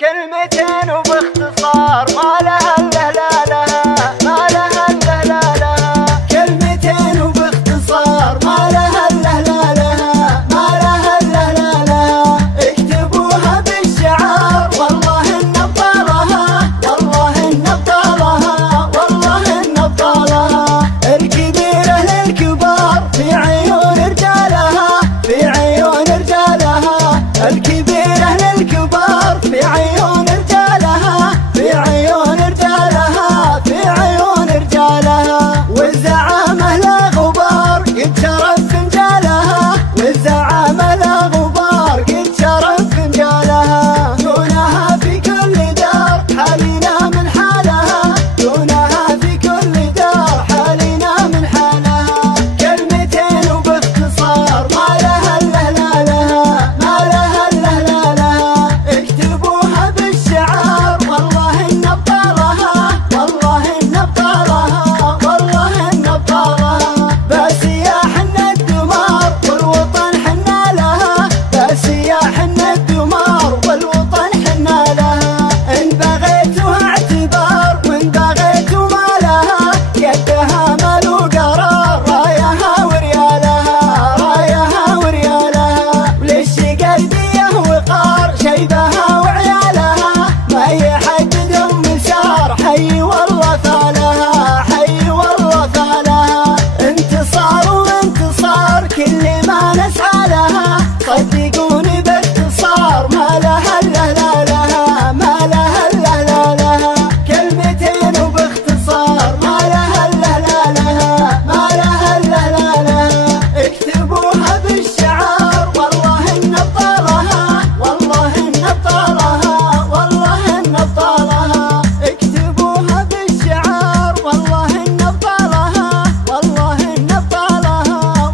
كلمتين وباختصار ما لها الا لا لها، ما لها الا لا لها. كلمتين وباختصار ما لها الا لا لها، ما لها الا لا لها. اكتبوها بالشعار والله ان ابطالها، والله ان ابطالها، والله ان ابطالها. الكبيره للكبار في عيون رجالها، في عيون رجالها. الكبيره للكبار في عيون رجالها، في عيون رجالها، في عيون رجالها. والزعامة لا غبار قد شرف فنجالها، والزعامة لا غبار قد شرف فنجالها. دونها في كل دار حالينا من حالها، دونها في كل دار حالينا من حالها. كلمتين وباختصار ما لها الا لا لها، ما لها الا لا لها. اكتبوها بالشعار والله ان ابطالها، والله ان ابطالها، والله ان ابطالها. باسيا حنا الدمار والوطن حنا لها، باسيا حنا الدمار والوطن حنا لها. ان بغيتوا اعتبار وان بغيتوا ما لها، يدها مال وقرار رايها وريالها، رايها وريالها. وللشقا البيه وقار شيبها وعيالها، ما يحددهم مسار حي والله فالها، حي والله فالها. انتصار وانتصار كل ما نسعى لها، صدقوني باختصار ما لها الا لا لها، ما لها الا لا لها. كلمتين وباختصار ما لها الا لا لها، ما لها الا لا لها. اكتبوها بالشعار والله ان ابطالها، والله ان ابطالها، والله ان ابطالها. اكتبوها بالشعار والله ان ابطالها، والله ان ابطالها،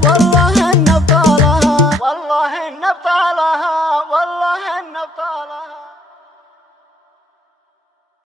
والله ان ابطالها، والله ان ابطالها، والله ان ابطالها.